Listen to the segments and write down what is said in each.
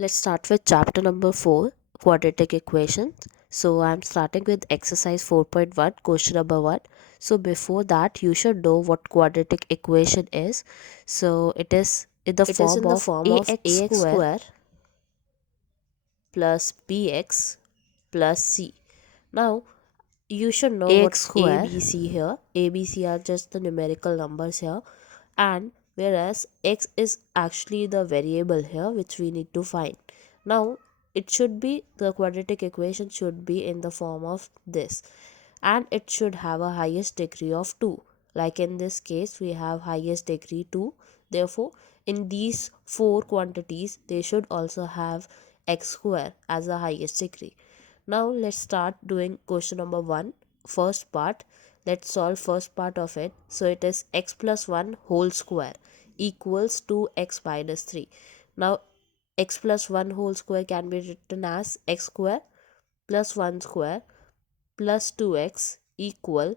Let's start with chapter number 4, quadratic equations. So I'm starting with exercise 4.1, question number 1. So before that, you should know what quadratic equation is. So it is in the It is form in the of form of ax ax square square. plus bx plus c. Now you should know Ax what's a, square b, c here. A, b, c are just the numerical numbers here. And whereas x is actually the variable here which we need to find. Now it should be, the quadratic equation should be in the form of this, and it should have a highest degree of 2. Like in this case we have highest degree 2. Therefore in these four quantities they should also have x square as the highest degree. Now let's start doing question number 1, first part. Let's solve first part of it. So it is x plus 1 whole square equals 2x minus 3. Now x plus 1 whole square can be written as x square plus 1 square plus 2x equal,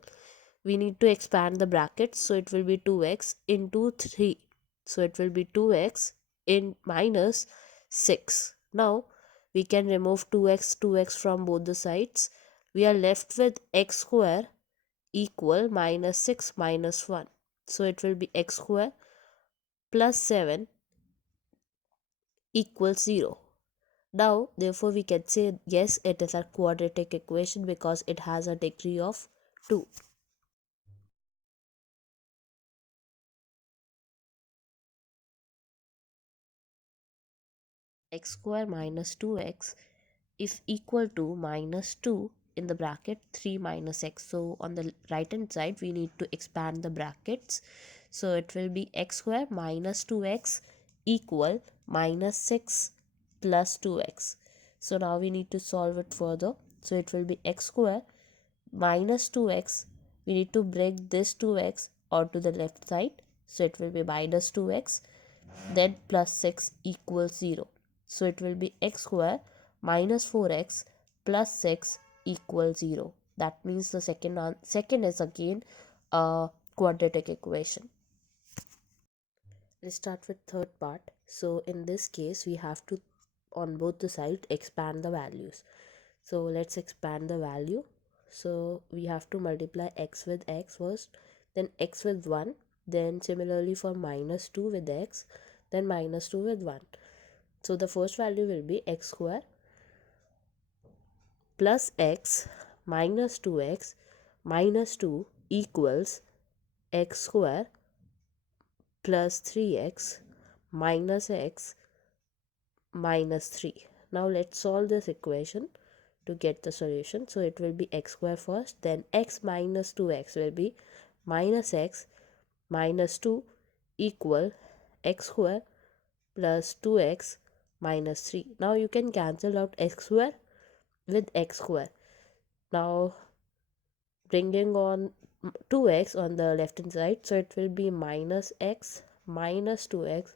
we need to expand the brackets, so it will be 2x into 3. So it will be 2x in minus 6. Now we can remove 2x from both the sides. We are left with x square equal minus 6 minus 1. So it will be x square plus 7 equals 0. Now therefore we can say yes, it is a quadratic equation because it has a degree of 2. X square minus 2x is equal to minus 2 in the bracket 3 minus x. So on the right hand side we need to expand the brackets. So it will be x square minus 2x equal minus 6 plus 2x. So now we need to solve it further. So it will be x square minus 2x. We need to bring this 2x onto the left side. So it will be minus 2x, then plus 6 equals 0. So it will be x square minus 4x plus 6 equals 0. That means the second is again a quadratic equation. Let's start with third part. So in this case we have to, on both the sides, expand the values. So let's expand the value. So we have to multiply x with x first, then x with 1, then similarly for minus 2 with x, then minus 2 with 1. So the first value will be x square plus x minus 2x minus 2 equals x square plus 3x minus x minus 3. Now let's solve this equation to get the solution. So it will be x square first, then x minus 2x will be minus x minus 2 equal x square plus 2x minus 3. Now you can cancel out x square with x square. Now bringing on 2x on the left hand side, so it will be minus x minus 2x,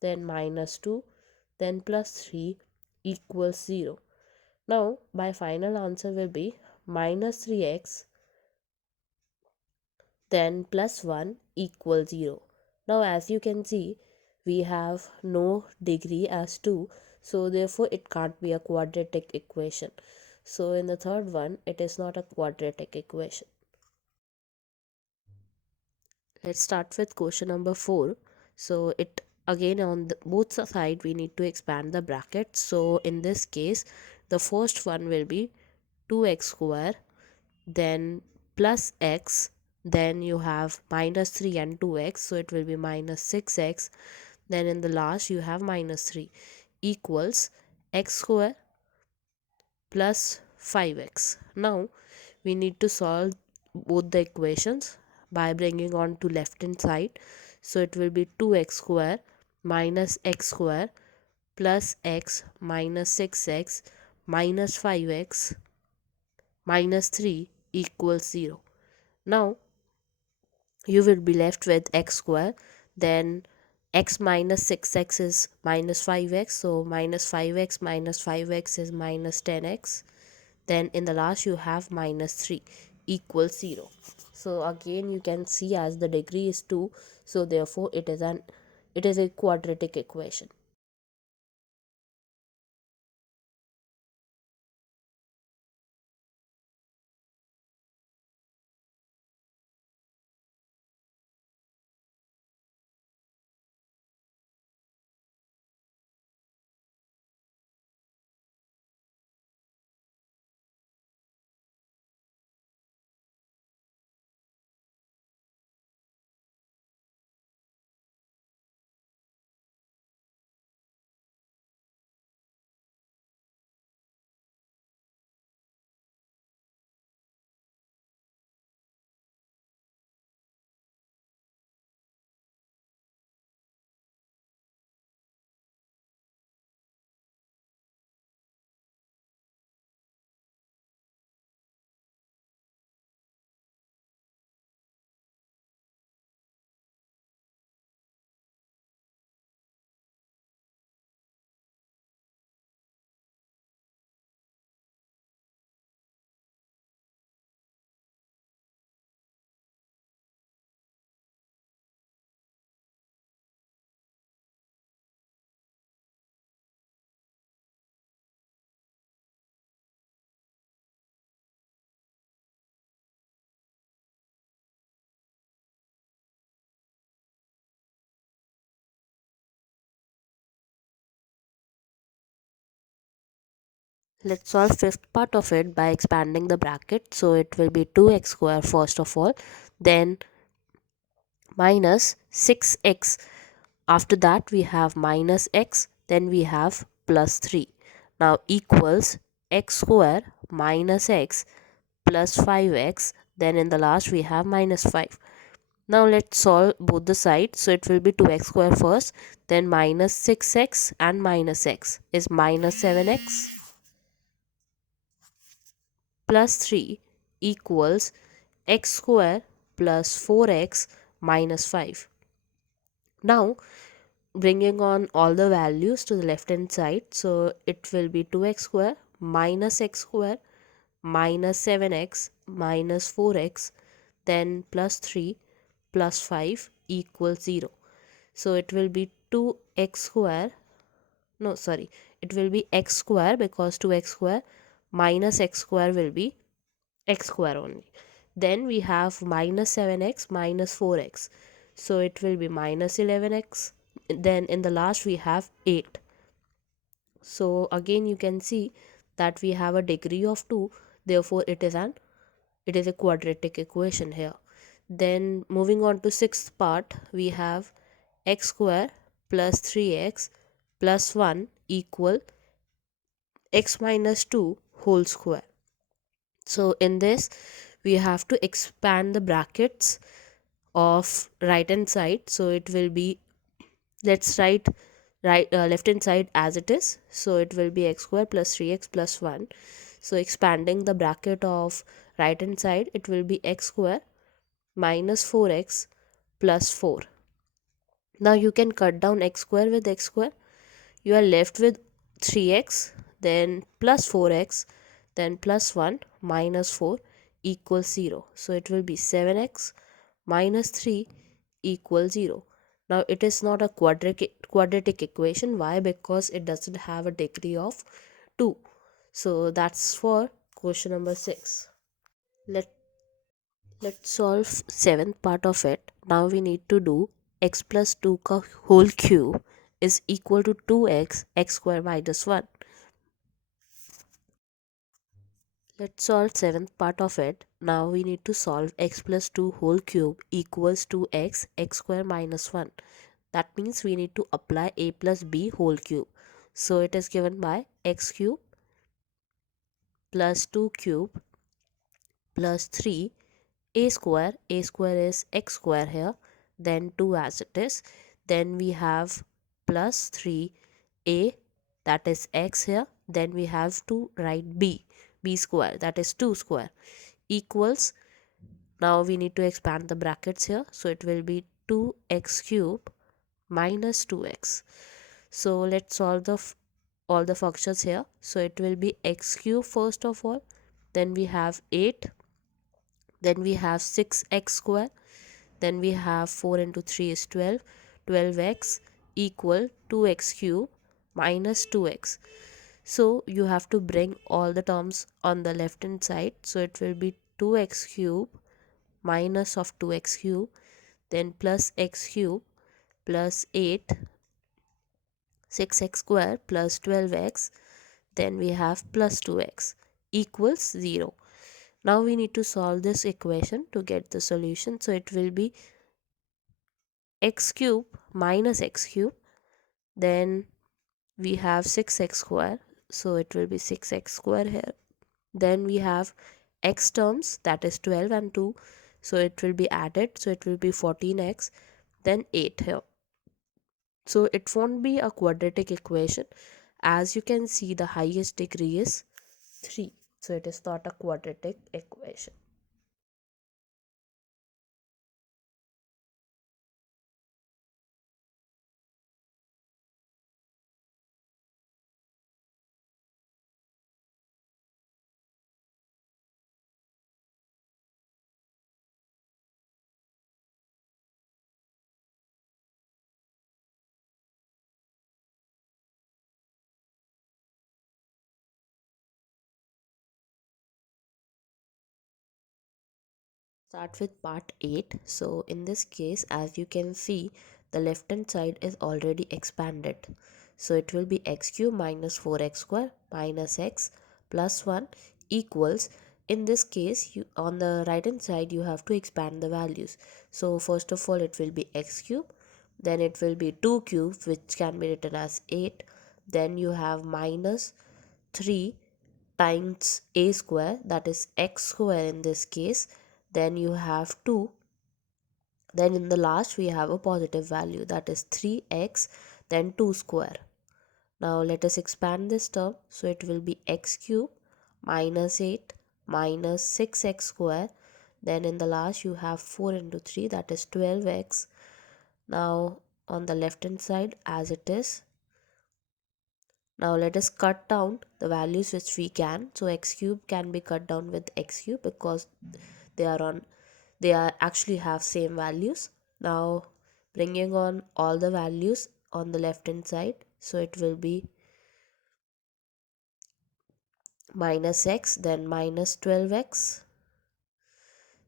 then minus 2, then plus 3 equals 0. Now my final answer will be minus 3x then plus 1 equals 0. Now as you can see, we have no degree as 2, so therefore it can't be a quadratic equation. So in the third one, it is not a quadratic equation. Let's start with question number 4. So it again on the both side we need to expand the brackets. So in this case the first one will be 2x square, then plus x, then you have minus 3 and 2x, so it will be minus 6x, then in the last you have minus 3 equals x square plus 5x. Now we need to solve both the equations by bringing on to left hand side. So it will be 2x square minus x square plus x minus 6x minus 5x minus 3 equals 0. Now you will be left with x square, then x minus 6x is minus 5x, so minus 5x is minus 10x, then in the last you have minus 3 equals 0. So again you can see as the degree is 2, so therefore it is a quadratic equation. Let's solve fifth part of it by expanding the bracket. So it will be 2x square first of all, then minus 6x. After that we have minus x, then we have plus 3. Now equals x square minus x plus 5x, then in the last we have minus 5. Now let's solve both the sides. So it will be 2x square first, then minus 6x and minus x is minus 7x plus 3 equals x square plus 4x minus 5. Now bringing on all the values to the left hand side, so it will be 2x square minus x square minus 7x minus 4x, then plus 3 plus 5 equals 0. So it will be 2x square, no sorry, it will be x square because 2x square minus x square will be x square only. Then we have minus 7x minus 4x, so it will be minus 11x. Then in the last we have 8. So again you can see that we have a degree of 2, therefore it is a quadratic equation here. Then moving on to sixth part, we have x square plus 3x plus 1 equal x minus 2 whole square. So in this we have to expand the brackets of right hand side. So it will be, let's write left hand side as it is. So it will be x square plus 3x plus 1. So expanding the bracket of right hand side, it will be x square minus 4x plus 4. Now you can cut down x square with x square. You are left with 3x, then plus 4x, then plus 1 minus 4 equals 0. So it will be 7x minus 3 equals 0. Now it is not a quadratic equation. Why? Because it doesn't have a degree of 2. So that's for question number 6. Let Let's solve seventh part of it. Now we need to do x plus 2 whole cube is equal to 2x x square minus 1. Let's solve seventh part of it. Now we need to solve x plus 2 whole cube equals to x square minus 1. That means we need to apply a plus b whole cube. So it is given by x cube plus 2 cube plus 3 a square is x square here, then 2 as it is, then we have plus 3a, that is x here, then we have to write b square, that is 2 square equals, now we need to expand the brackets here, so it will be 2x cube minus 2x. So let's solve all the functions here. So it will be x cube first of all, then we have 8, then we have 6x square, then we have 4 into 3 is 12, 12x equal 2x cube minus 2x. So you have to bring all the terms on the left hand side. So it will be 2x cube minus of 2x cube, then plus x cube plus 8, 6x square plus 12x, then we have plus 2x equals 0. Now we need to solve this equation to get the solution. So it will be x cube minus x cube, then we have 6x square, so it will be 6x square here, then we have x terms, that is 12 and 2, so it will be added, so it will be 14x, then 8 here. So it won't be a quadratic equation. As you can see, the highest degree is 3, so it is not a quadratic equation. Start with part 8. So in this case, as you can see, the left hand side is already expanded. So it will be x cube minus 4x square minus x plus 1 equals, in this case you on the right hand side you have to expand the values. So first of all it will be x cube, then it will be 2 cube which can be written as 8, then you have minus 3 times a square, that is x square in this case, then you have 2, then in the last we have a positive value, that is 3x, then 2 square. Now let us expand this term, so it will be x cube minus 8 minus 6x square, then in the last you have 4 into 3, that is 12x. Now on the left hand side as it is. Now let us cut down the values which we can. So x cube can be cut down with x cube because they are actually have same values. Now bringing on all the values on the left hand side, so it will be minus x, then minus 12x,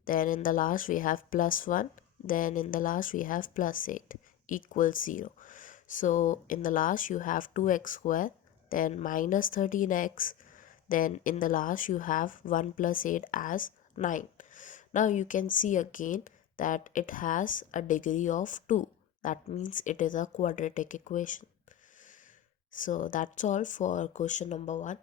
then in the last we have plus 1, then in the last we have plus 8 equals 0. So in the last you have 2x square, then minus 13x, then in the last you have 1 plus 8 as 9. Now you can see again that it has a degree of 2. That means it is a quadratic equation. So that's all for question number 1.